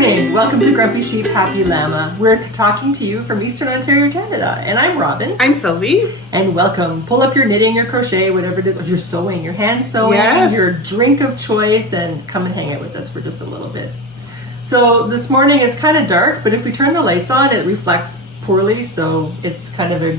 morning. Welcome to Grumpy Sheep, Happy Llama. We're talking to you from Eastern Ontario, Canada. And I'm Robin. I'm Sylvie. And welcome. Pull up your knitting, your crochet, whatever it is. Or you're sewing, your hand sewing, yes. your drink of choice, and come and hang out with us for just a little bit. So this morning it's kind of dark, but if we turn the lights on, it reflects poorly. So it's kind of a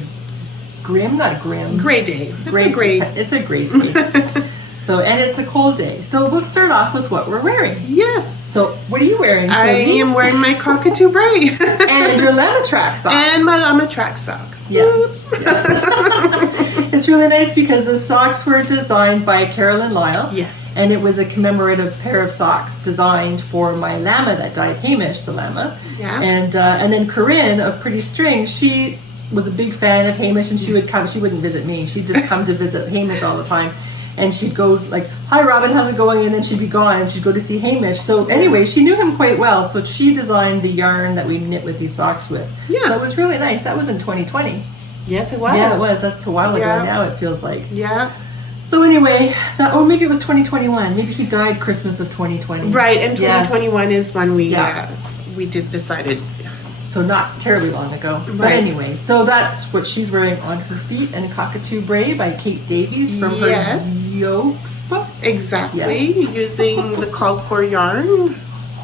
gray day. It's a gray day. So, and it's a cold day. So we'll start off with what we're wearing. Yes. So what are you wearing, Sylvie? I am wearing my cockatoo braid. And your llama track socks. And my llama track socks. Yeah. It's really nice because the socks were designed by Carolyn Lyle. Yes. And it was a commemorative pair of socks designed for my llama that died, Hamish the llama. Yeah. And then Corinne of Pretty String, she was a big fan of Hamish, and she would come. She wouldn't visit me. She'd just come to visit Hamish all the time. And she'd go like, "Hi, Robin, how's it going?" And then she'd be gone, and she'd go to see Hamish. So anyway, she knew him quite well. So she designed the yarn that we knit with these socks with. Yeah. So it was really nice. That was in 2020. Yes, it was. Yeah, it was. That's a while ago Yeah. now, it feels like. Yeah. So anyway, maybe it was 2021. Maybe he died Christmas of 2020. Right, and 2021 is when we decided. So not terribly long ago. But Right. anyway, so that's what she's wearing on her feet, and Cockatoo Braid by Kate Davies from her Yokes book. Exactly. Yes. Using the called for yarn,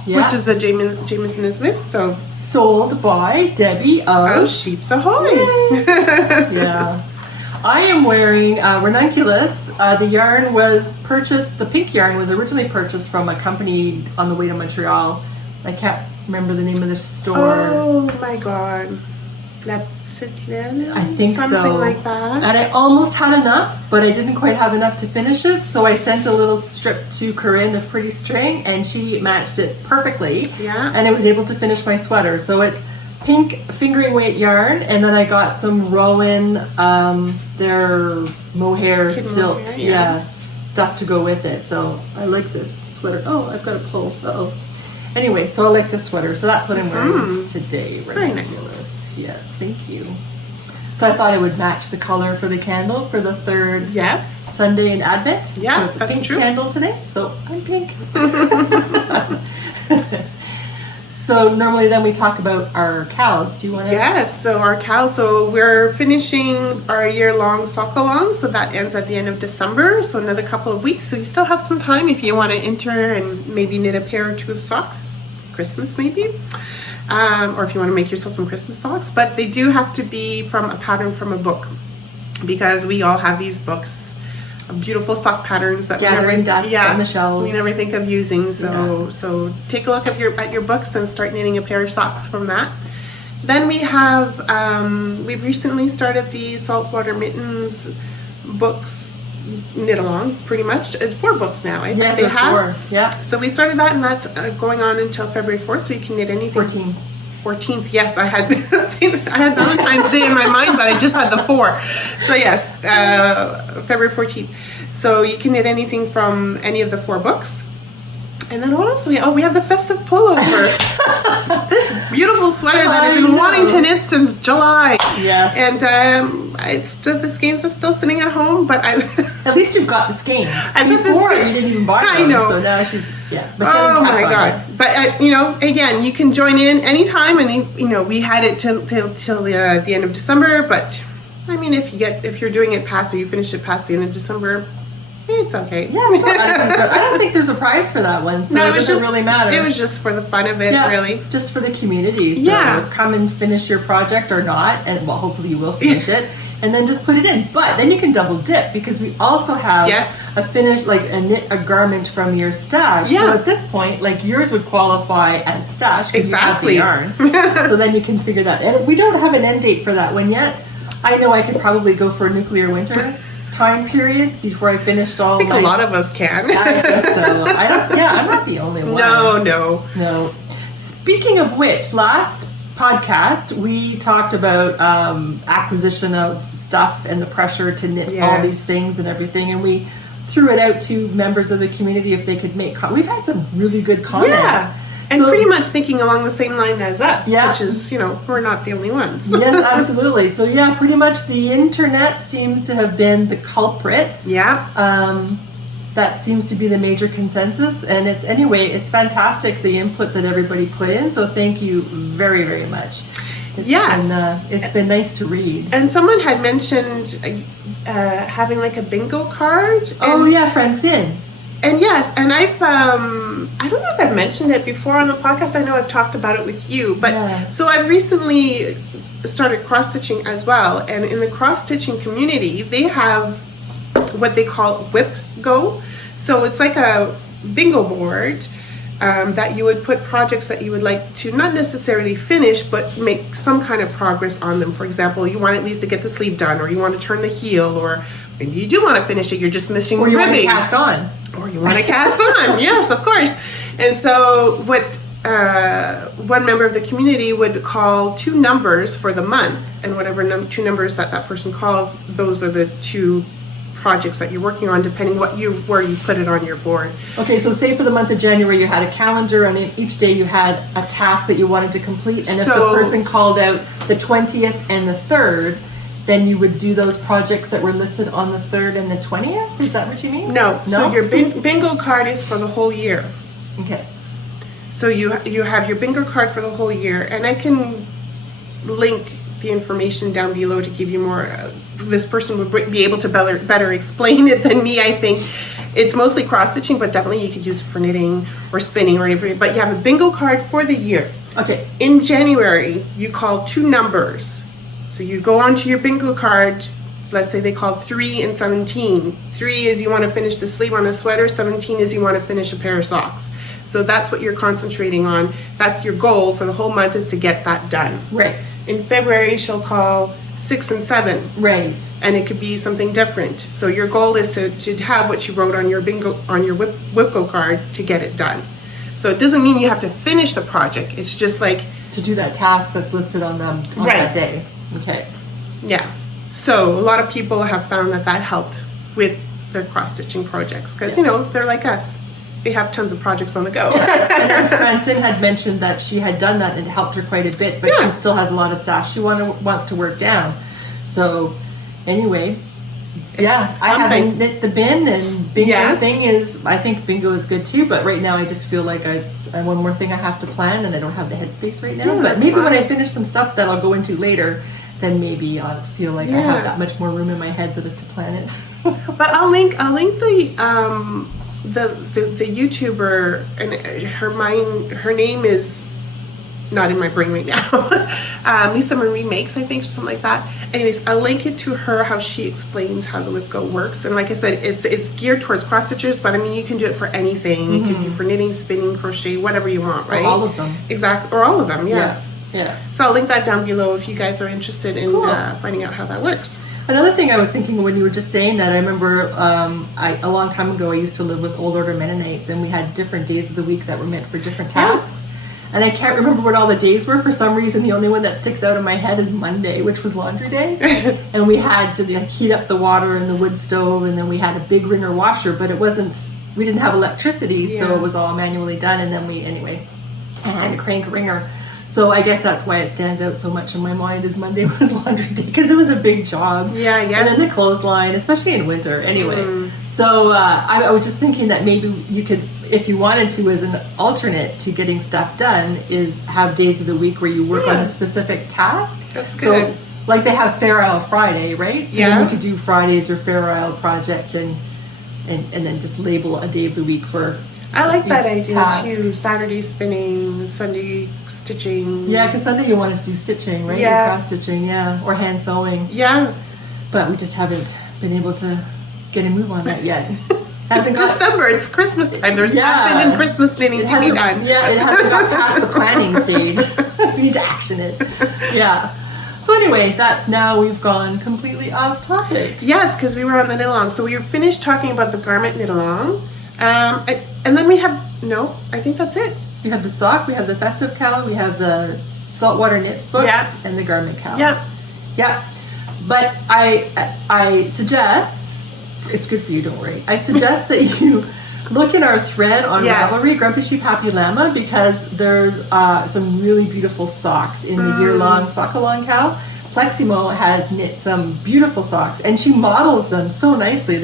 which is the Jameson Smith. So sold by Debbie of Sheeps Ahoy. Yeah. I am wearing ranunculus. The yarn was purchased, the pink yarn was originally purchased from a company on the way to Montreal. I can't remember the name of the store. Oh my god. That's it. I think something so. like that. And I almost had enough, but I didn't quite have enough to finish it. So I sent a little strip to Corinne of Pretty String, and she matched it perfectly. Yeah. And I was able to finish my sweater. So it's pink fingering weight yarn, and then I got some Rowan, their mohair silk, stuff to go with it. So I like this sweater. Oh, I've got a pull. Uh-oh. Anyway, so I like this sweater. So that's what I'm wearing today. Very nice. Yes, thank you. So I thought I would match the color for the candle for the third Sunday in Advent. Yeah, so it's a pink candle today. So I'm pink. So normally then we talk about our cows. Do you want to? Yes, so our cows. So we're finishing our year-long Sock KAL, so that ends at the end of December. So another couple of weeks. So you still have some time if you want to enter and maybe knit a pair or two of socks. Christmas maybe. Or if you want to make yourself some Christmas socks. But they do have to be from a pattern from a book, because we all have these books. Beautiful sock patterns that gathering dust on the shelves. We never think of using. So take a look at your books and start knitting a pair of socks from that. Then we have we've recently started the Saltwater Mittens books knit along. Pretty much it's 4 books now. I think they have 4. Yeah. So we started that, and that's going on until February 4th. So you can knit anything. 14th, yes, I had Valentine's Day in my mind, but I just had the 4. So yes, February 14th. So you can knit anything from any of the 4 books. And then what else do we? Oh, we have the festive pullover. This beautiful sweater that I've been wanting to knit since July. Yes. And the skeins are still sitting at home, but at least you've got the skeins. Before you didn't even buy them. I know. So now she's But oh my god! But again, you can join in anytime, and we had it till the end of December. But I mean, if you're doing it past, or you finish it past the end of December, it's okay. Yeah, it's not I don't think there's a prize for that one, so it doesn't really matter. It was just for the fun of it, really. Just for the community. So come and finish your project or not, and well, hopefully you will finish it, and then just put it in. But then you can double dip, because we also have a finish, like a garment from your stash. Yeah. So at this point, like yours would qualify as stash because you have the yarn. So then you can figure that. And we don't have an end date for that one yet. I know I could probably go for a nuclear winter time period before I finished all. I think a lot of us can. I think so. I'm not the only one. No. Speaking of which, last podcast we talked about acquisition of stuff and the pressure to knit all these things and everything, and we threw it out to members of the community if they could make. We've had some really good comments. Yeah. And pretty much thinking along the same line as us, which is, we're not the only ones. Yes, absolutely. So pretty much the internet seems to have been the culprit. Yeah. that seems to be the major consensus. And it's fantastic, the input that everybody put in. So thank you very, very much. It's been nice to read. And someone had mentioned having like a bingo card. Francine. And yes, and I've, I don't know if I've mentioned it before on the podcast. I know I've talked about it with you, but so I've recently started cross-stitching as well. And in the cross-stitching community, they have what they call Whip Go. So it's like a bingo board that you would put projects that you would like to not necessarily finish, but make some kind of progress on them. For example, you want at least to get the sleeve done, or you want to turn the heel, or maybe you do want to finish it, you're just missing or you ribbing. Want to cast on. Or you want to cast on, yes, of course. And so what one member of the community would call 2 numbers for the month, and whatever 2 numbers that person calls, those are the 2 projects that you're working on, depending where you put it on your board. Okay, so say for the month of January you had a calendar, and each day you had a task that you wanted to complete, and if the person called out the 20th and the 3rd, then you would do those projects that were listed on the 3rd and the 20th? Is that what you mean? No. So your bingo card is for the whole year. Okay. So you have your bingo card for the whole year, and I can link the information down below to give you more. This person would be able to better explain it than me, I think. It's mostly cross-stitching, but definitely you could use it for knitting or spinning or anything. But you have a bingo card for the year. Okay. In January, you call 2 numbers. So you go onto your bingo card, let's say they called 3 and 17. 3 is you want to finish the sleeve on a sweater, 17 is you want to finish a pair of socks. So that's what you're concentrating on. That's your goal for the whole month, is to get that done. Right. In February, she'll call 6 and 7. Right. And it could be something different. So your goal is to have what you wrote on your bingo, on your Whipco card, to get it done. So it doesn't mean you have to finish the project. It's just like to do that task that's listed on them on that day. Okay. Yeah. So a lot of people have found that helped with their cross-stitching projects, because they're like us. They have tons of projects on the go. And Francine had mentioned that she had done that and it helped her quite a bit, but she still has a lot of stuff she wants to work down. So anyway, I haven't knit the bin, and bingo thing is, I think bingo is good too, but right now I just feel like it's one more thing I have to plan, and I don't have the headspace right now. But maybe when I finish some stuff that I'll go into later, then maybe I'll feel like I have that much more room in my head to plan it. But I'll link the YouTuber, and her name is not in my brain right now. Lisa Marie Makes, I think, something like that. Anyways, I'll link it to her, how she explains how the Whipco works. And like I said, it's geared towards cross stitchers, but I mean, you can do it for anything. It can be for knitting, spinning, crochet, whatever you want, right? Or all of them. Exactly, or all of them, yeah. So I'll link that down below if you guys are interested in finding out how that works. Another thing I was thinking when you were just saying that, I remember a long time ago I used to live with Old Order Mennonites, and we had different days of the week that were meant for different tasks. And I can't remember what all the days were. For some reason, the only one that sticks out in my head is Monday, which was laundry day. And we had to heat up the water in the wood stove, and then we had a big wringer washer, but we didn't have electricity, so it was all manually done. And then I had to crank a wringer. So I guess that's why it stands out so much in my mind, is Monday was laundry day, because it was a big job. Yeah, yes. And then the clothesline, especially in winter. Anyway, so I was just thinking that maybe you could, if you wanted to, as an alternate to getting stuff done, is have days of the week where you work on a specific task. That's good. So, like they have Fair Isle Friday, right? So then you could do Fridays or Fair Isle project, and then just label a day of the week for. I like that idea too. Saturday spinning, Sunday stitching. Yeah, because Sunday you wanted to do stitching, right? Yeah. Cross stitching, or hand sewing. Yeah. But we just haven't been able to get a move on that yet. It's December, it's Christmas time. There's nothing in Christmas knitting to be done. Yeah, it hasn't got past the planning stage. We need to action it. Yeah. So anyway, we've gone completely off topic. Yes, because we were on the knit along. So we finished talking about the garment knit along. And then we have, I think that's it. We have the sock, we have the festive KAL, we have the Saltwater knits books, and the garment KAL. Yeah. But I suggest, it's good for you, don't worry. I suggest that you look in our thread on Ravelry, Grumpy Sheep Happy Llama, because there's some really beautiful socks in the year-long Sock KAL. Pleximo has knit some beautiful socks, and she models them so nicely.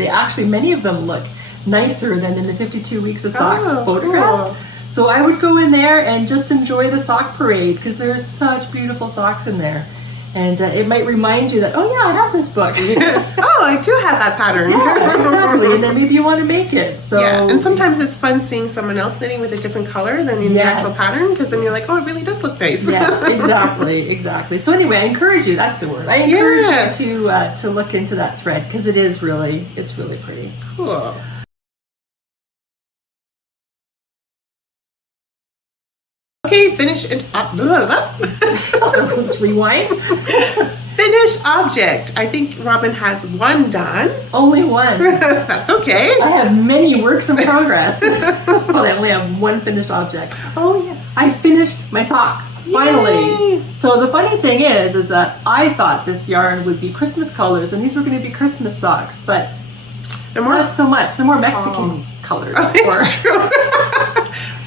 Many of them look nicer than in the 52 Weeks of Socks Oh, photographs. cool. So I would go in there and just enjoy the sock parade because there's such beautiful socks in there. And it might remind you that, oh yeah, I have this book. Oh, I do have that pattern. Yeah, exactly. And then maybe you want to make it. So yeah, and sometimes it's fun seeing someone else knitting with a different color than in the actual Yes. pattern, because then you're like, oh, it really does look nice. Yes, exactly. So anyway, I encourage you. That's the word. I encourage Yes. you to look into that thread because it's really pretty. Cool. Okay, finish and Let's rewind. finish object. I think Robin has one done. Only one. That's okay. I have many works in progress. Well, I only have one finished object. Oh yes. I finished my socks, finally. Yay. So the funny thing is that I thought this yarn would be Christmas colors and these were going to be Christmas socks, but They're more. not so much. They're more Mexican colors. It's true.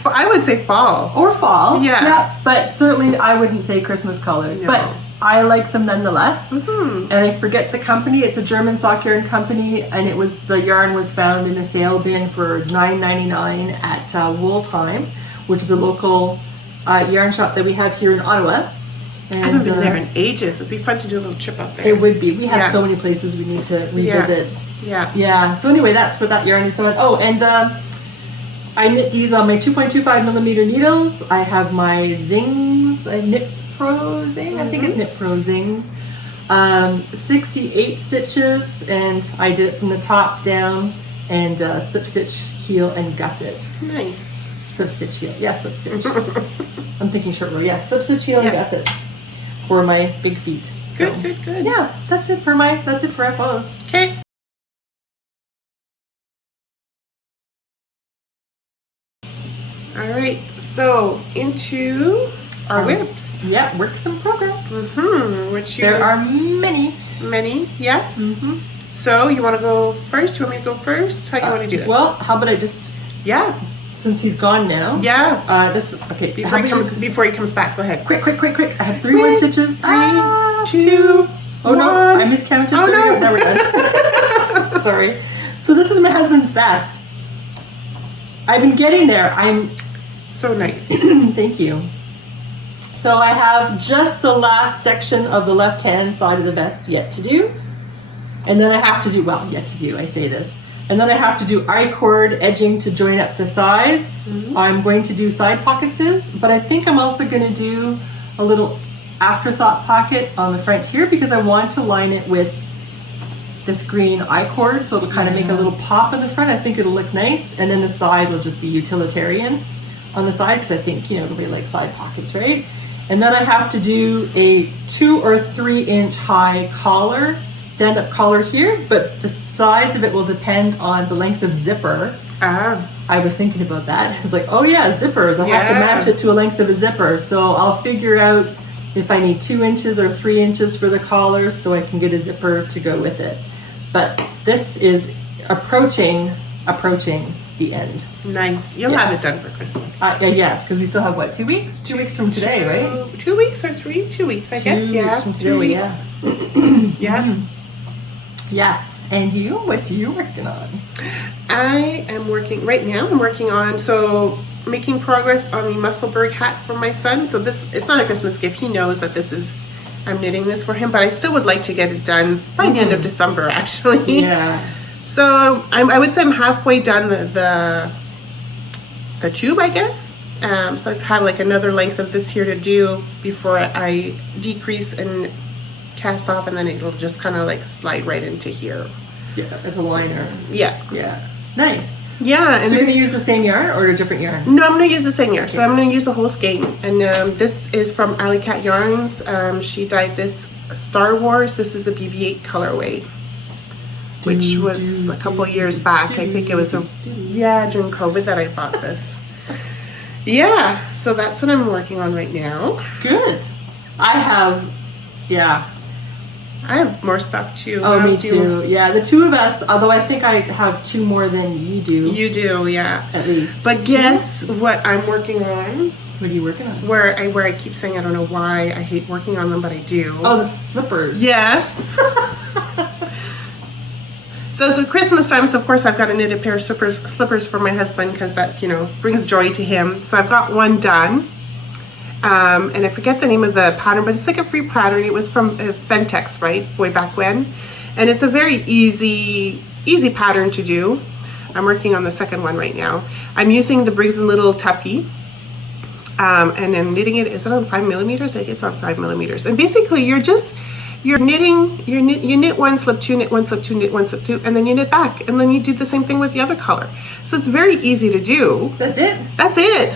I would say fall. Or fall. Yeah. But certainly I wouldn't say Christmas colors. No. But I like them nonetheless. Mhm. And I forget the company. It's a German sock yarn company, and the yarn was found in a sale bin for $9.99 at Wool Time, which is a local yarn shop that we have here in Ottawa. I haven't been And there in ages. It'd be fun to do a little trip up there. it would be. We have Yeah. so many places we need to revisit. Yeah. Yeah. So anyway, that's what that yarn is doing. Oh, and I knit these on my 2.25 millimeter needles. I have my zings. I knit Pro Zing. I think it's Knit Pro Zings. 68 stitches, and I did it from the top down, and slip stitch, heel, and gusset. Nice. Slip stitch, heel. Yeah, slip stitch. I'm thinking short row. Yeah, slip stitch, heel, and Yeah. gusset for my big feet. So, Good. yeah, that's it for FOs. Okay. All right. So into our whips. Yeah, works in progress. Which you There are many. many. Yes. So you want to go first? You want me to go first? How do you want to do this? Well, how about I just, yeah. since he's gone now. Yeah. Okay, Before he comes back, go ahead. Quick. I have 3 more stitches. 2. Oh no, one. I miscounted. Oh, There we no. go. Now we're done. Sorry. So this is my husband's vest. I've been getting there. So nice. Thank you. So I have just the last section of the left-hand side of the vest yet to do. And then I have to do, I say this. And then I have to do I-cord edging to join up the sides. I'm going to do side pockets, but I think I'm also going to do a little afterthought pocket on the front here because I want to line it with this green I-cord, so it'll kind of make a little pop in the front. I think it'll look nice. And then the side will just be utilitarian on the side because I think, it'll be like side pockets, right? And then I have to do a 2 or 3 inch high collar, stand-up collar here, but the size of it will depend on the length of zipper. I was thinking about that. It's like, oh yeah, zippers. I'll have to match it to a length of a zipper. So I'll figure out if I need 2 inches or 3 inches for the collar so I can get a zipper to go with it. But this is approaching the end. Nice. You'll have it done for Christmas. Yes, because we still have 2 weeks? 2 weeks from today, right? 2 weeks or 3? 2 weeks, I guess. 2 Yeah. weeks from 2 today, weeks. yeah. Yeah. Yes. And you? What are you working on? I am working right now. I'm working on making progress on the Musselburgh hat for my son. So it's not a Christmas gift. He knows that I'm knitting this for him, but I still would like to get it done by the end of December, actually. Yeah. So I would say I'm halfway done the tube, I guess. So I have like another length of this here to do before I decrease and cast off, and then it'll just kind of like slide right into here. Yeah, as a liner. Yeah. Yeah. Nice. Yeah. And So you're going to use the same yarn or a different yarn? No, I'm going to use the same yarn. So I'm going to use the whole skein. And this is from Alley Cat Yarns. She dyed this Star Wars. This is the BB-8 colorway, which was a couple years back. I think it was during COVID that I bought this. Yeah, so that's what I'm working on right now. Good. I have more stuff too. Oh, me too. Yeah, the two of us, although I think I have 2 more than you do. You do, yeah. At least. But guess what I'm working on? What are you working on? Where I keep saying I don't know why I hate working on them, but I do. Oh, the slippers. Yes. So it's Christmas time, so of course I've got to knit a pair of slippers for my husband because that, you know, brings joy to him. So I've got one done. And I forget the name of the pattern, but it's like a free pattern. It was from Fentex, right? Way back when. And it's a very easy pattern to do. I'm working on the second one right now. I'm using the Briggs & Little Tuffy. And then knitting it, is it on 5mm? I think it's on 5mm. And basically you're knitting, you knit one, slip two, knit one, slip two, knit one, slip two, and then you knit back. And then you do the same thing with the other color. So it's very easy to do. That's it? That's it.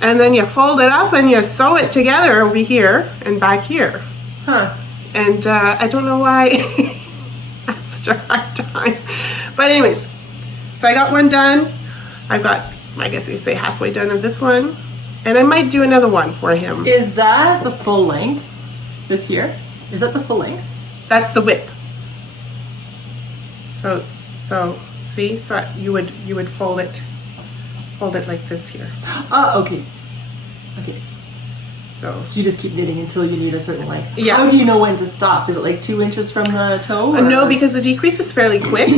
And then you fold it up and you sew it together over here and back here. Huh. And I don't know why I have such a hard time. But anyways, so I got one done. I've got, I guess you say halfway done of this one. And I might do another one for him. Is that the full length this year? Is that the full length? That's the width. So see, so you would fold it like this here. Oh, okay. Okay. So you just keep knitting until you need a certain length. Yeah. How do you know when to stop? Is it like 2 inches from the toe? Or? No, because the decrease is fairly quick.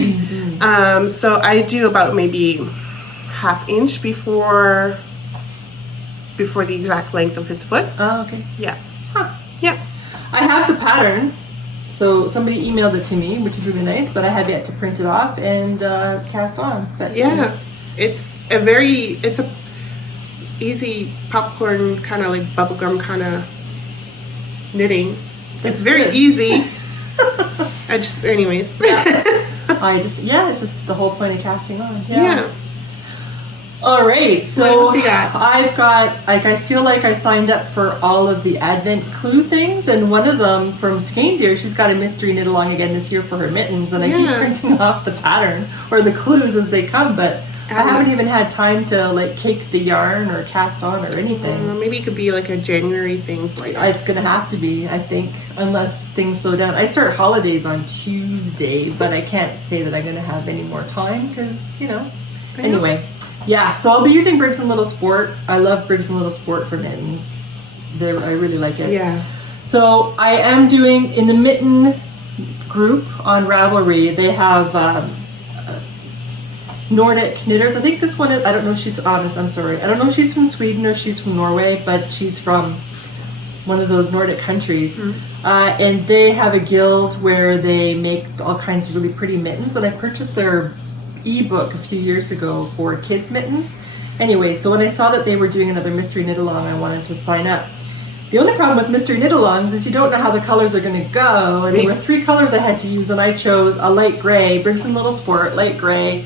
So I do about maybe ½ inch before the exact length of his foot. Oh, okay. Yeah. Huh. Yeah. I have the pattern. So somebody emailed it to me, which is really nice, but I have yet to print it off and cast on. But yeah. It's a easy popcorn kind of like bubblegum kind of knitting. It's very easy. Anyways. Yeah. It's just the whole point of casting on. Yeah. All right, so What else you got? I've got, I feel like I signed up for all of the Advent clue things, and one of them from Skein she's got a mystery knit along again this year for her mittens, and I keep printing off the pattern or the clues as they come, but I haven't even had time to like cake the yarn or cast on or anything. Maybe it could be like a January thing for you. It's going to have to be, I think, unless things slow down. I start holidays on Tuesday, but I can't say that I'm going to have any more time because, anyway. Yeah, so I'll be using Briggs & Little Sport. I love Briggs & Little Sport for mittens. I really like it. Yeah. So I am doing, in the Mitten group on Ravelry, they have Nordic knitters. I think this one is, I don't know if she's honest, I'm sorry. I don't know if she's from Sweden or she's from Norway, but she's from one of those Nordic countries. And they have a guild where they make all kinds of really pretty mittens, and I purchased their ebook a few years ago for kids mittens. Anyway, so when I saw that they were doing another mystery knit along, I wanted to sign up. The only problem with mystery knit alongs is you don't know how the colors are going to go, and there were 3 colors I had to use, and I chose a light gray, Briggs & Little Sport, light gray,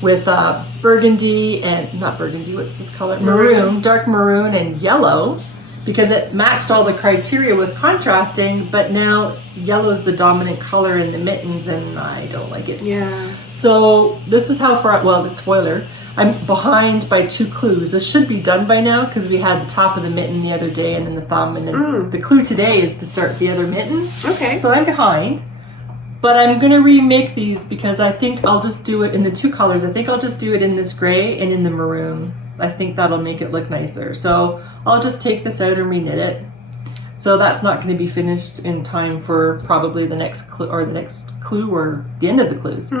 with burgundy and, not burgundy, what's this color? Maroon, dark maroon and yellow, because it matched all the criteria with contrasting, but now yellow is the dominant color in the mittens, and I don't like it. Yeah. So this is how far, well, the spoiler, I'm behind by 2 clues. This should be done by now because we had the top of the mitten the other day and then the thumb, and then the clue today is to start the other mitten. Okay. So I'm behind, but I'm going to remake these because I think I'll just do it in the 2 colors. I think I'll just do it in this gray and in the maroon. I think that'll make it look nicer. So I'll just take this out and reknit it. So that's not going to be finished in time for probably the next clue or the end of the clues.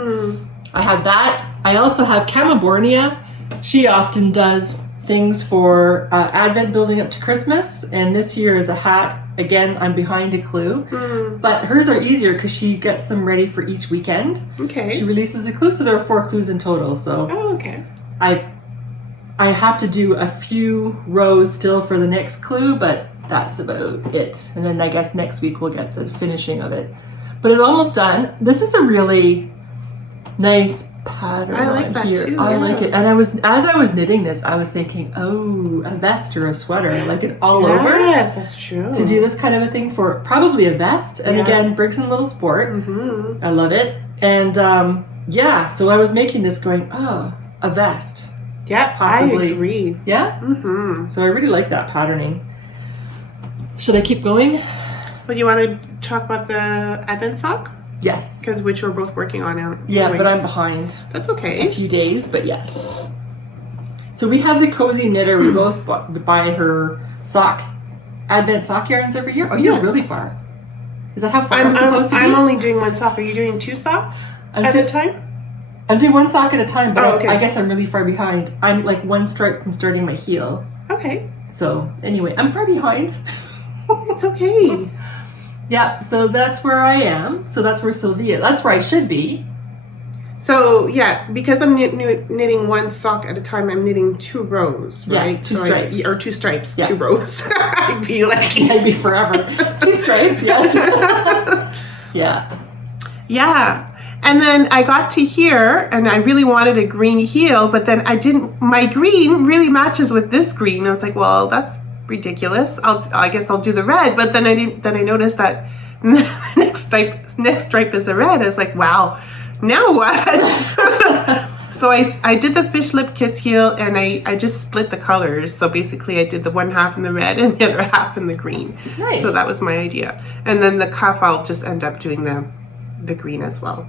I have that. I also have Camabornia. She often does things for Advent building up to Christmas, and this year is a hat. Again, I'm behind a clue, but hers are easier because she gets them ready for each weekend. Okay. She releases a clue, so there are 4 clues in total. So okay. I have to do a few rows still for the next clue, but that's about it. And then I guess next week we'll get the finishing of it. But it's almost done. This is a really nice pattern. I like that here. too. I like it. And as I was knitting this, I was thinking, oh, a vest or a sweater. I like it all over. Yes, that's true. To do this kind of a thing for probably a vest. And again, Briggs & Little Sport. I love it. And so I was making this going, oh, a vest. Yeah, possibly. I agree. Yeah? So I really like that patterning. Should I keep going? But you want to talk about the Advent sock? Yes. Because which we're both working on now. Yeah, but I'm behind. That's okay. A few days, but yes. So we have the Cozy Knitter. We both buy her Advent sock yarns every year. Oh, you're really far. Is that how far I'm supposed to be? I'm only doing 1 sock. Are you doing 2 sock? at a time? I'm doing one sock at a time, but okay. I guess I'm really far behind. I'm like one stripe from starting my heel. Okay. So anyway, I'm far behind. It's okay. Yeah, so that's where I am. So that's where Sylvia, that's where I should be. So yeah, because I'm knitting one sock at a time, I'm knitting 2 rows, right? Yeah, 2 stripes. Or 2 stripes, yeah. 2 rows. I'd be lucky. I'd be forever. 2 stripes, yes. Yeah. Yeah. And then I got to here and I really wanted a green heel, but then my green really matches with this green. I was like, well, that's ridiculous. I guess I'll do the red. But then I noticed that next stripe is a red. I was like, wow, now what? So I did the fish lip kiss heel and I just split the colors. So basically I did the one half in the red and the other half in the green. Nice. So that was my idea. And then the cuff, I'll just end up doing the green as well.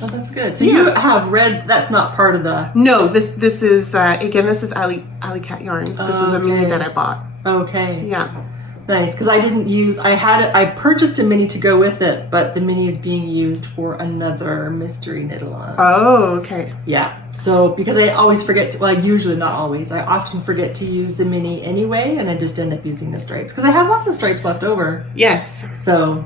Oh, that's good. So you have red, that's not part of the... No, this is, again, this is Alley Cat Yarns. This was a mini that I bought. Okay. Yeah. Nice, because I didn't use, I purchased a mini to go with it, but the mini is being used for another mystery knit-along. Oh, okay. Yeah, so because I always forget to, well, usually not always, I often forget to use the mini anyway, and I just end up using the stripes, because I have lots of stripes left over. Yes. So...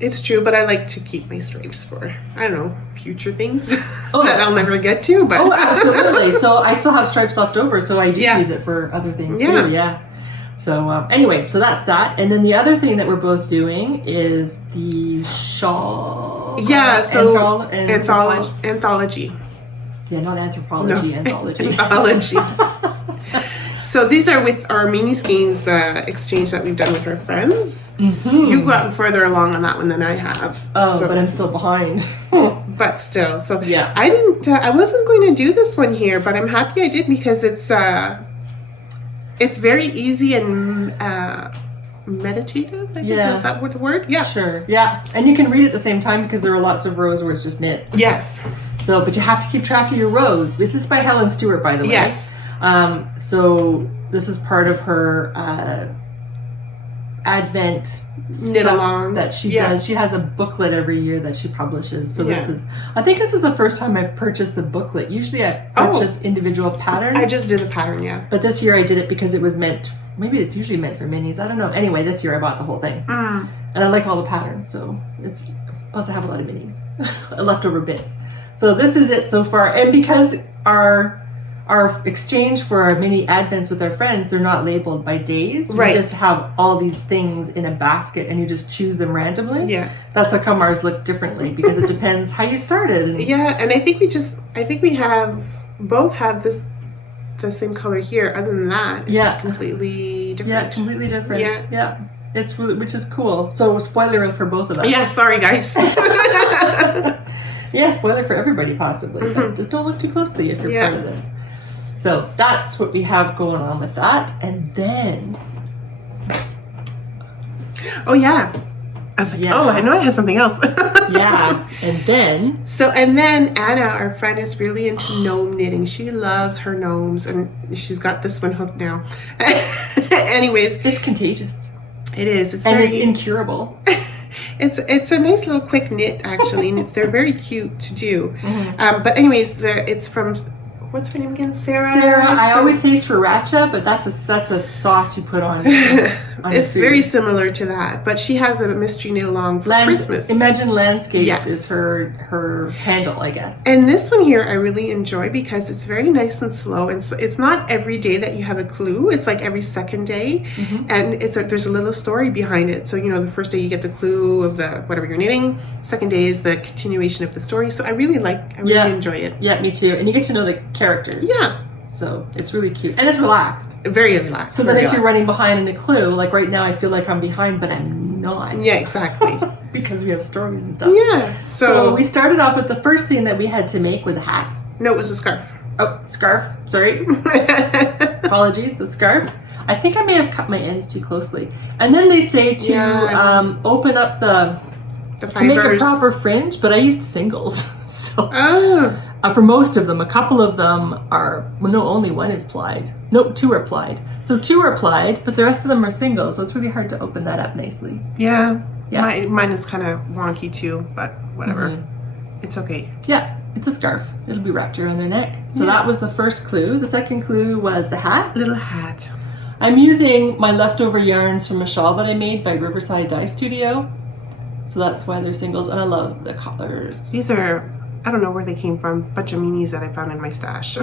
It's true, but I like to keep my stripes for, I don't know, future things that I'll never get to. But oh, absolutely. So I still have stripes left over, so I do use it for other things too. Yeah. So anyway, so that's that. And then the other thing that we're both doing is the shawl. Yeah, so anthology. Yeah, not anthropology, anthology. Anthology. So these are with our mini skeins exchange that we've done with our friends. Mm-hmm. You've gotten further along on that one than I have. Oh, so. But I'm still behind. But still, so yeah, I wasn't going to do this one here, but I'm happy I did because it's very easy and meditative. I guess is that the word? Yeah, sure. Yeah, and you can read at the same time because there are lots of rows where it's just knit. Yes. So, but you have to keep track of your rows. This is by Helen Stewart, by the way. Yes. So this is part of her Advent knit along that she does. She has a booklet every year that she publishes. So I think this is the first time I've purchased the booklet. Usually I purchase individual patterns. I just did the pattern, yeah. But this year I did it because it was maybe it's usually meant for minis. I don't know. Anyway, this year I bought the whole thing. And I like all the patterns. So plus I have a lot of minis, leftover bits. So this is it so far. And because our exchange for our mini advents with our friends, they're not labeled by days. Right. You just have all these things in a basket and you just choose them randomly. Yeah. That's how come ours look differently because it depends how you started. Yeah, and I think we both have the same color here. Other than that, it's completely different. Yeah, completely different. Yeah. Yeah. It's really, which is cool. So spoiler for both of us. Yeah, sorry guys. Yeah, spoiler for everybody possibly. But just don't look too closely if you're part of this. So that's what we have going on with that. And then... Oh, yeah. I was like, I know I have something else. Yeah. And then Anna, our friend, is really into gnome knitting. She loves her gnomes. And she's got this one hooked now. Anyways. It's contagious. It is. It's incurable. It's a nice little quick knit, actually. And they're very cute to do. Mm-hmm. But anyways, it's from... What's her name again? Sarah. I always say sriracha, but that's a sauce you put on. It's very similar to that, but she has a mystery knit along for Christmas. Imagine Landscapes is her handle, I guess. And this one here I really enjoy because it's very nice and slow, and so it's not every day that you have a clue. It's like every second day, and there's a little story behind it. So the first day you get the clue of the whatever you're knitting. Second day is the continuation of the story. So I really enjoy it. Yeah, me too. And you get to know the characters. Yeah. So it's really cute. And it's relaxed. Very relaxed. So then if you're running behind in a clue, like right now I feel like I'm behind, but I'm not. Yeah, exactly. Because we have stories and stuff. Yeah. So we started off with the first thing that we had to make was a hat. No, it was a scarf. Oh, scarf. Sorry. Apologies. A scarf. I think I may have cut my ends too closely. And then they say to open up the fibers. To make a proper fringe, but I used singles. So for most of them, a couple of them are, only one is plied. No, 2 are plied. So 2 are plied, but the rest of them are singles, so it's really hard to open that up nicely. Yeah. Mine is kind of wonky too, but whatever. it's okay. Yeah, it's a scarf. It'll be wrapped around their neck. So Yeah. that was the first clue. The second clue was the hat. Little hat. I'm using my leftover yarns from a shawl that I made by Riverside Dye Studio. So that's why they're singles, and I love the colors. These are, I don't know where they came from, bunch of minis that I found in my stash.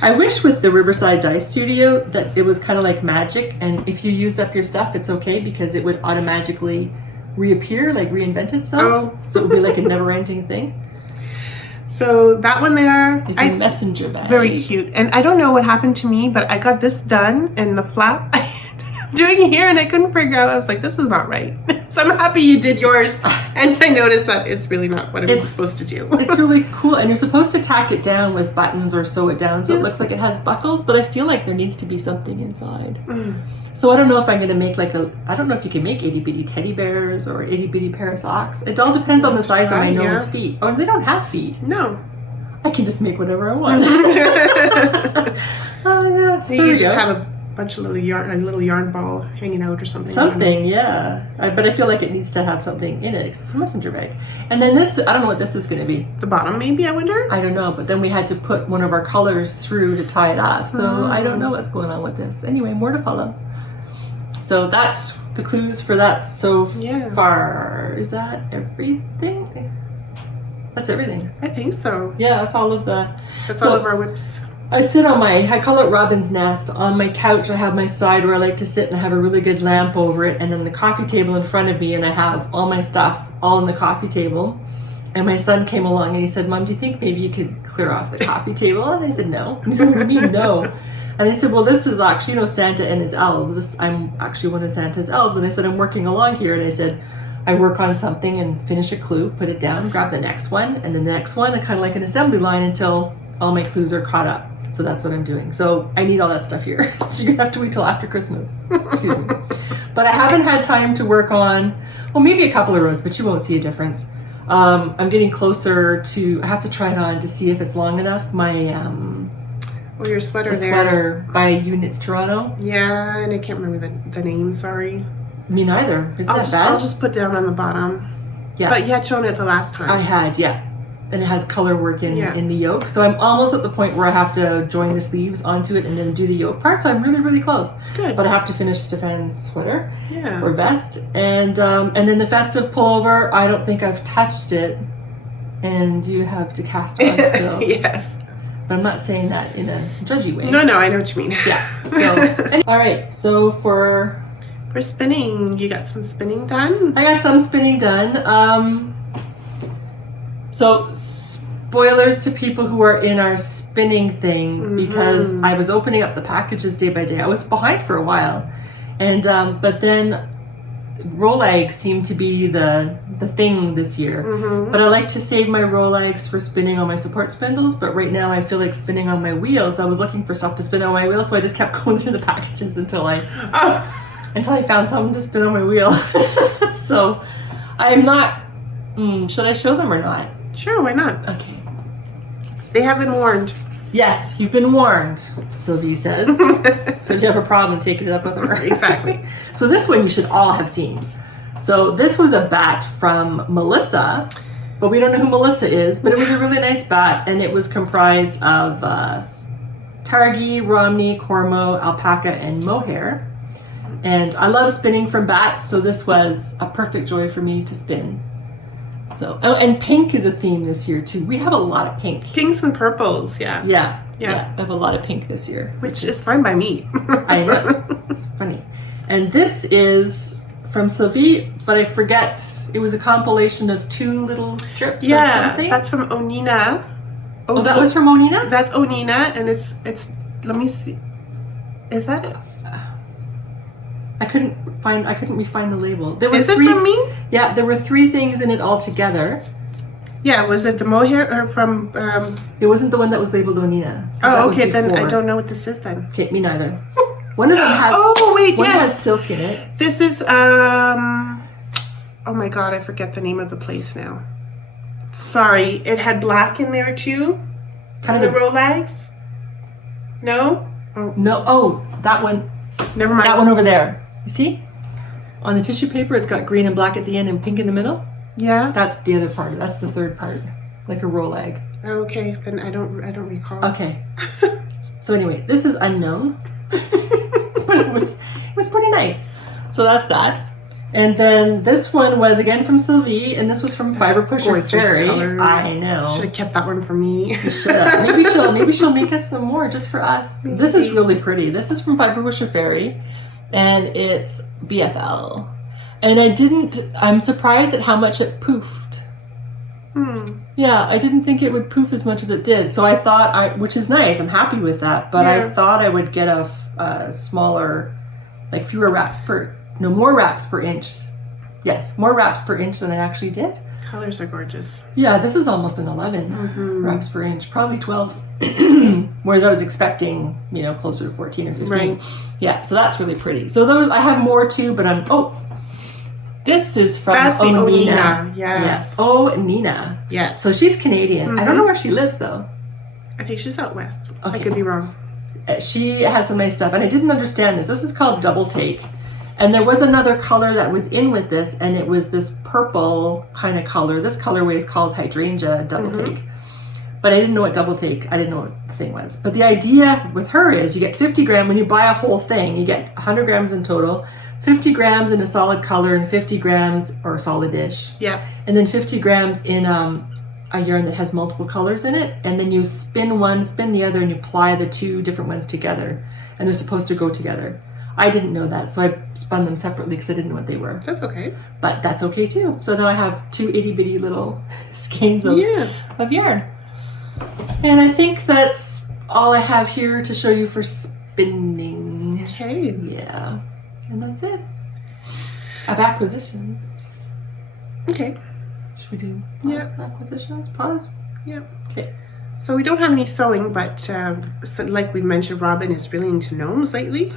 I wish with the Riverside Dye Studio that it was kind of like magic, and if you used up your stuff, it's okay because it would automatically reappear, like reinvent itself. Oh. So it would be like a never-ending thing. So that one there Is the messenger bag. very cute. And I don't know what happened to me, but I got this done and the flap I ended up doing here and I couldn't figure out. I was like, this is not right. So I'm happy you did yours. And I noticed that it's really not what it was supposed to do. It's really cool, and you're supposed to tack it down with buttons or sew it down so it looks like it has buckles, but I feel like there needs to be something inside. So I don't know if I'm going to make like I don't know if you can make itty bitty teddy bears or itty bitty pair of socks. It all depends on the size of my nose feet. Oh, they don't have feet. No. I can just make whatever I want. Oh yeah, So you just have a bunch of little yarn ball hanging out or something. Something, yeah. But I feel like it needs to have something in it. It's a messenger bag. And then this, I don't know what this is going to be. The bottom, maybe, I wonder? I don't know, but then we had to put one of our colors through to tie it off. So I don't know what's going on with this. Anyway, more to follow. So that's the clues for that so far. Is that everything? That's everything. I think so. Yeah, that's all of the... That's all of our whips. I sit on I call it Robin's Nest. On my couch, I have my side where I like to sit and I have a really good lamp over it, and then the coffee table in front of me, and I have all my stuff all on the coffee table. And my son came along and he said, Mom, do you think maybe you could clear off the coffee table? And I said, no. And he said, what do you mean, no? And I said, well, this is actually, Santa and his elves. I'm actually one of Santa's elves. And I said, I'm working along here. And I said, I work on something and finish a clue, put it down, grab the next one, and then the next one, and kind of like an assembly line until all my clues are caught up. So that's what I'm doing. So I need all that stuff here. So you're gonna have to wait till after Christmas. Excuse me. But I haven't had time to work on, well, maybe a couple of rows, but you won't see a difference. I'm getting closer to, I have to try it on to see if it's long enough. My your sweater there. Sweater by Units Toronto. Yeah, and I can't remember the name, sorry. Me neither. Isn't that bad? I'll just put down on the bottom. Yeah. But you had shown it the last time. I had, yeah. And it has color work in the yoke. So I'm almost at the point where I have to join the sleeves onto it and then do the yoke part. So I'm really, really close. Good. But I have to finish Stefan's sweater or vest. And then the festive pullover, I don't think I've touched it. And you have to cast on still. Yes. But I'm not saying that in a judgy way. No, I know what you mean. Yeah. So, all right. So for spinning, you got some spinning done? I got some spinning done. So spoilers to people who are in our spinning thing, because I was opening up the packages day by day. I was behind for a while, and but then roll eggs seemed to be the thing this year. But I like to save my roll eggs for spinning on my support spindles, but right now I feel like spinning on my wheels. I was looking for stuff to spin on my wheels, so I just kept going through the packages until I found something to spin on my wheel. So I'm not should I show them or not? Sure, why not? Okay. They have been warned. Yes, you've been warned, Sylvie says. So you have a problem taking it up with her. Exactly. So this one you should all have seen. So this was a bat from Melissa, but we don't know who Melissa is, but it was a really nice bat, and it was comprised of targi, romney, cormo, alpaca, and mohair. And I love spinning from bats, so this was a perfect joy for me to spin. So, and pink is a theme this year too. We have a lot of pink. Pinks and purples, yeah. Yeah. I have a lot of pink this year. Which is fine by me. I know. It's funny. And this is from Sylvie, but I forget. It was a compilation of 2 little strips of something. That's from Onina. Oh, that was from Onina? That's Onina, and it's let me see. Is that it? I couldn't find the label. There were Is it from me? Yeah, there were 3 things in it all together. Yeah, was it the mohair or from... It wasn't the one that was labeled Onina. Oh, okay, then I don't know what this is then. Okay, me neither. One of them has... one has silk in it. This is, oh my god, I forget the name of the place now. Sorry, it had black in there too? Kind of the Rolex? No? Oh. No, that one. Never mind. That one over there. You see? On the tissue paper, it's got green and black at the end and pink in the middle. Yeah. That's the other part. That's the third part, like a roll egg. Okay, then I don't recall. Okay. So anyway, this is unknown, but it was pretty nice. So that's that. And then this one was again from Sylvie, and this was from Fibre Pusher Fairy. Colors. I know. Should have kept that one for me. You should have. Maybe she'll make us some more just for us. Maybe. This is really pretty. This is from Fibre Pusher Fairy, and it's BFL. And I'm surprised at how much it poofed. Yeah, I didn't think it would poof as much as it did. So I thought, which is nice, I'm happy with that, but I thought I would get a smaller, like fewer wraps more wraps per inch. Yes, more wraps per inch than I actually did. Colors are gorgeous. Yeah, this is almost an 11 wraps per inch, probably 12. Whereas I was expecting, closer to 14 or 15. Right. Yeah, so that's really pretty. So those, I have more too, but this is from Onina. Yes. Oh, Nina. Yes. So she's Canadian. I don't know where she lives though. I think she's out west. Okay. I could be wrong. She has some nice stuff, and I didn't understand this. This is called Double Take. And there was another color that was in with this, and it was this purple kind of color. This colorway is called Hydrangea Double Take. But I didn't know what Double Take, I didn't know what the thing was. But the idea with her is you get 50 grams, when you buy a whole thing, you get 100 grams in total, 50 grams in a solid color and 50 grams, or a solid dish. Yeah. And then 50 grams in a yarn that has multiple colors in it. And then you spin one, spin the other, and you ply the two different ones together. And they're supposed to go together. I didn't know that, so I spun them separately because I didn't know what they were. That's okay. But that's okay too. So now I have two itty bitty little skeins of yarn. And I think that's all I have here to show you for spinning. Okay. Yeah. And that's it. Of acquisitions. Okay. Should we do acquisitions? Pause? Yeah. Okay. So we don't have any sewing, but so like we mentioned, Robin is really into gnomes lately.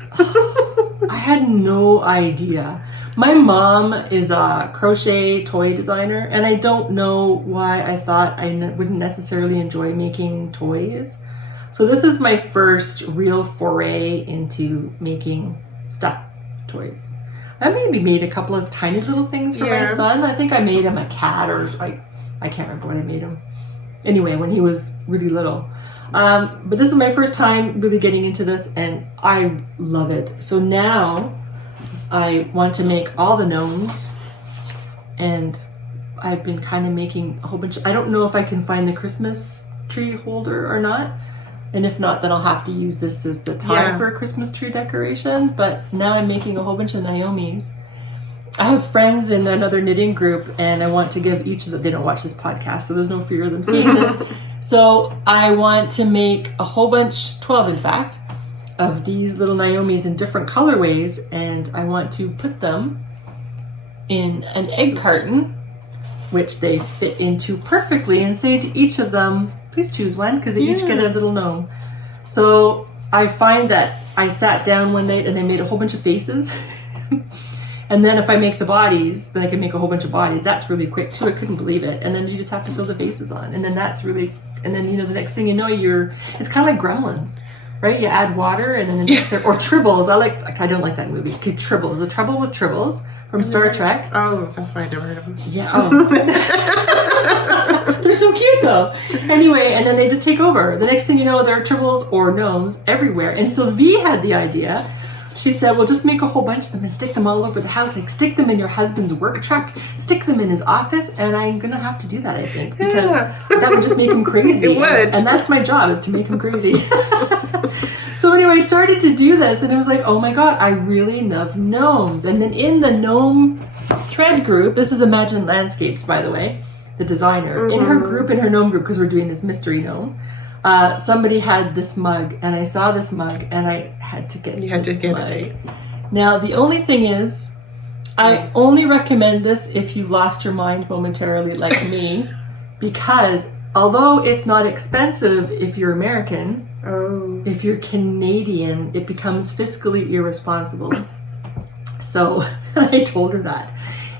I had no idea. My mom is a crochet toy designer, and I don't know why I thought I wouldn't necessarily enjoy making toys. So this is my first real foray into making stuffed toys. I maybe made a couple of tiny little things for my son. I think I made him a cat, or I can't remember what I made him. Anyway, when he was really little. But this is my first time really getting into this, and I love it. So now I want to make all the gnomes, and I've been kind of making a whole bunch. I don't know if I can find the Christmas tree holder or not. And if not, then I'll have to use this as the tie for a Christmas tree decoration. But now I'm making a whole bunch of Naomis. I have friends in another knitting group, and I want to give each of them, they don't watch this podcast, so there's no fear of them seeing this. So I want to make a whole bunch, 12 in fact, of these little Naomis in different colorways, and I want to put them in an egg carton, which they fit into perfectly, and say to each of them, please choose one, because they each get a little gnome. So I find that I sat down one night and I made a whole bunch of faces. And then if I make the bodies, then I can make a whole bunch of bodies. That's really quick too. I couldn't believe it. And then you just have to sew the faces on. And then that's really, and then the next thing you know, it's kind of like Gremlins, right? You add water and then or Tribbles. I don't like that movie. Okay, Tribbles. The Trouble with Tribbles from Star Trek. Oh, that's why I never heard of them. Yeah. Oh. They're so cute though. Anyway, and then they just take over. The next thing you know, there are Tribbles or gnomes everywhere. And so V had the idea. She said, well, just make a whole bunch of them and stick them all over the house. Like, stick them in your husband's work truck, stick them in his office, and I'm going to have to do that, I think, because that would just make him crazy. It would. And that's my job, is to make him crazy. So anyway, I started to do this, and it was like, oh my God, I really love gnomes. And then in the gnome thread group, this is Imagine Landscapes, by the way, the designer, in her group, in her gnome group, because we're doing this mystery gnome, somebody had this mug, and I saw this mug, and I had to get this mug. It. Now, the only thing is, I only recommend this if you lost your mind momentarily like me, because although it's not expensive if you're American, if you're Canadian, it becomes fiscally irresponsible. So I told her that.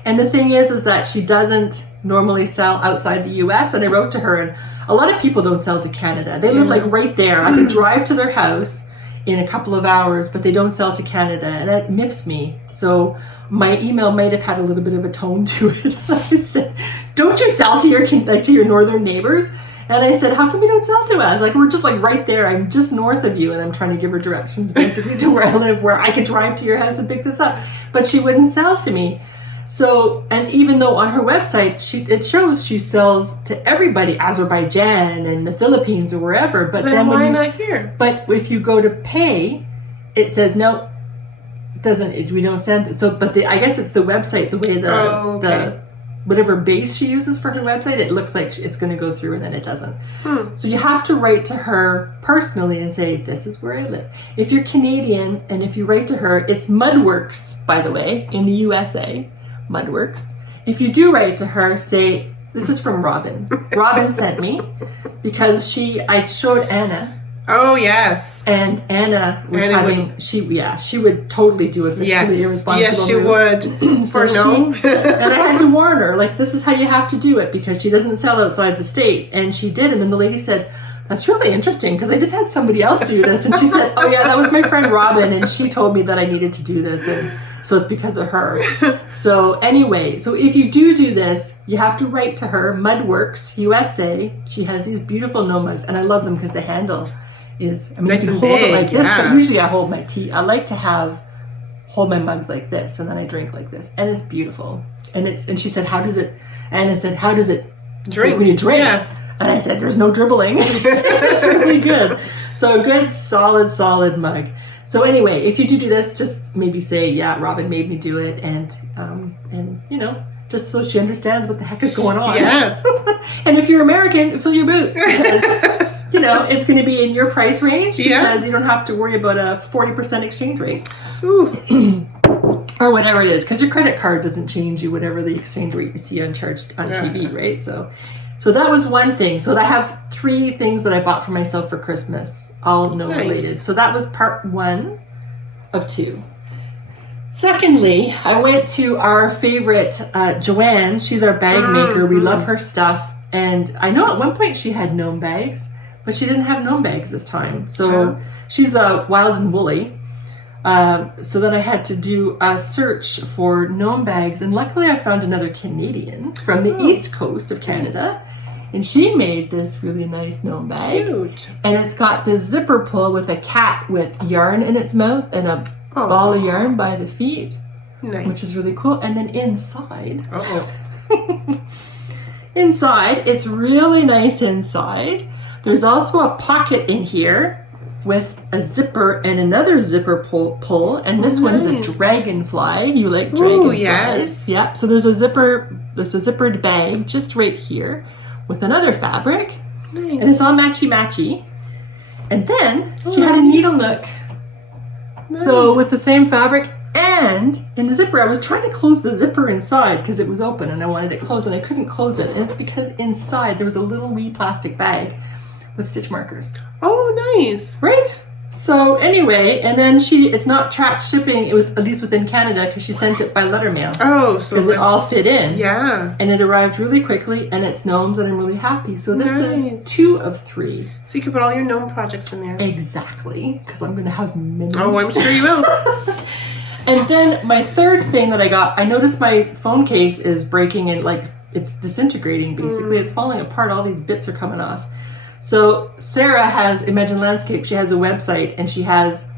And the thing is that she doesn't normally sell outside the US, and I wrote to her, and a lot of people don't sell to Canada. They live like right there. I can drive to their house in a couple of hours, but they don't sell to Canada, and it miffs me. So my email might have had a little bit of a tone to it. I said, don't you sell to your northern neighbors? And I said, how come you don't sell to us? Like, we're just like right there. I'm just north of you. And I'm trying to give her directions basically to where I live, where I could drive to your house and pick this up. But she wouldn't sell to me. So, and even though on her website, it shows she sells to everybody, Azerbaijan and the Philippines or wherever. But then why not here? But if you go to pay, it says, no, it doesn't, we don't send it. So, but I guess it's the website, the way the whatever base she uses for her website, it looks like it's going to go through and then it doesn't. So you have to write to her personally and say, this is where I live. If you're Canadian and if you write to her, it's Mudworks, by the way, in the USA, Mudworks. If you do write to her, say, this is from Robin. Robin sent me because I showed Anna. Oh, yes. And Anna was she would totally do a fiscally irresponsible Yes, she move. would. For no. And I had to warn her, like, this is how you have to do it because she doesn't sell outside the States. And she did. And then the lady said, that's really interesting because I just had somebody else do this. And she said, oh, yeah, that was my friend Robin. And she told me that I needed to do this. And so it's because of her. So anyway, so if you do this, you have to write to her, Mudworks, USA. She has these beautiful gnome mugs. And I love them because the handle is, you can hold it like this, but usually I hold my tea. I like to hold my mugs like this, and then I drink like this, and it's beautiful. And she said, Anna said, how does it drink when you drink? Yeah. And I said, there's no dribbling. It's really good. So a good, solid mug. So anyway, if you do this, just maybe say, yeah, Robin made me do it, and just so she understands what the heck is going on. Yeah. And if you're American, fill your boots because it's going to be in your price range because you don't have to worry about a 40% exchange rate. Ooh. Or whatever it is, because your credit card doesn't change you, whatever the exchange rate you see uncharged on TV, right? So that was one thing. So I have 3 things that I bought for myself for Christmas, all gnome related. So that was part 1 of 2. Secondly, I went to our favorite, Joanne. She's our bag maker. We love her stuff. And I know at one point she had gnome bags, but she didn't have gnome bags this time. So she's wild and woolly. So then I had to do a search for gnome bags. And luckily I found another Canadian from the east coast of Canada. And she made this really nice gnome bag. Cute. And it's got the zipper pull with a cat with yarn in its mouth and a ball of yarn by the feet. Nice. Which is really cool. And then inside... inside, it's really nice inside. There's also a pocket in here with a zipper and another zipper pull. And this one is a dragonfly. You like dragonflies? Ooh, yes. Yep. So there's a zippered bag just right here with another fabric. Nice. And it's all matchy-matchy. And then she had a needle nook. Nice. So with the same fabric and in the zipper, I was trying to close the zipper inside because it was open and I wanted it closed and I couldn't close it. And it's because inside there was a little wee plastic bag with stitch markers. Oh, nice. Right? So anyway, and then it's not tracked shipping, at least within Canada, because she sent it by letter mail. Oh, so because it all fit in. Yeah. And it arrived really quickly, and it's gnomes, and I'm really happy. So this is 2 of 3. So you can put all your gnome projects in there. Exactly, because I'm going to have many. Oh, I'm sure you will. And then my third thing that I got, I noticed my phone case is breaking and it's disintegrating basically. It's falling apart. All these bits are coming off. So Sarah has Imagine Landscape. She has a website and she has,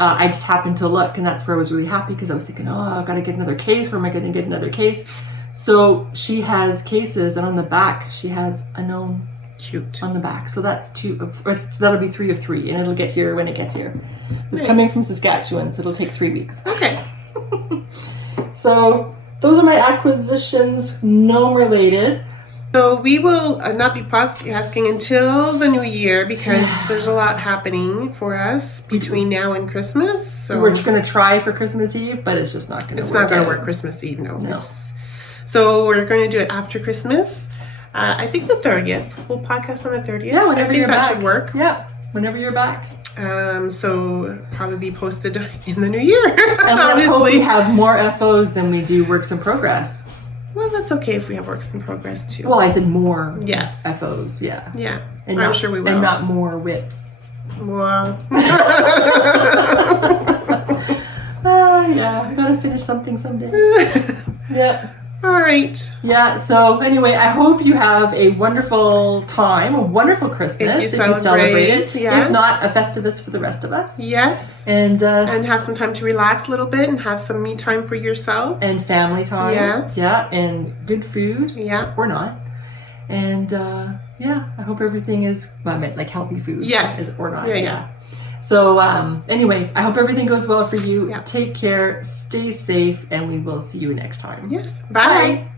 I just happened to look and that's where I was really happy because I was thinking, I've got to get another case. Where am I going to get another case? So she has cases and on the back she has a gnome. Cute. On the back. So that's that'll be 3 of 3 and it'll get here when it gets here. It's coming from Saskatchewan, so it'll take 3 weeks. Okay. So those are my acquisitions, gnome related. So we will not be asking until the new year because there's a lot happening for us between now and Christmas. So we're just going to try for Christmas Eve, but it's just not going to work. It's not going to work Christmas Eve, no. So we're going to do it after Christmas. I think the 30th. We'll podcast on the 30th. Yeah, whenever you're back. That should work. Yeah, whenever you're back. So probably be posted in the new year. And let's hope we have more FOs than we do works in progress. Well, that's okay if we have works in progress too. Well, I said more FOs. Yeah. Yeah. And I'm sure we will. And not more whips. Well. Yeah, I gotta finish something someday. Yeah. All right. Yeah, so anyway, I hope you have a wonderful time, a wonderful Christmas If you celebrate, it. yes. If not, a Festivus for the rest of us. Yes. And have some time to relax a little bit and have some me time for yourself. and family time. Yes. Yeah, and good food. Yeah. Or not. And yeah, I hope everything is, well, I meant like healthy food. Yes. Or not. Yeah. So anyway, I hope everything goes well for you. Yeah. Take care, stay safe, and we will see you next time. Yes. Bye. Bye.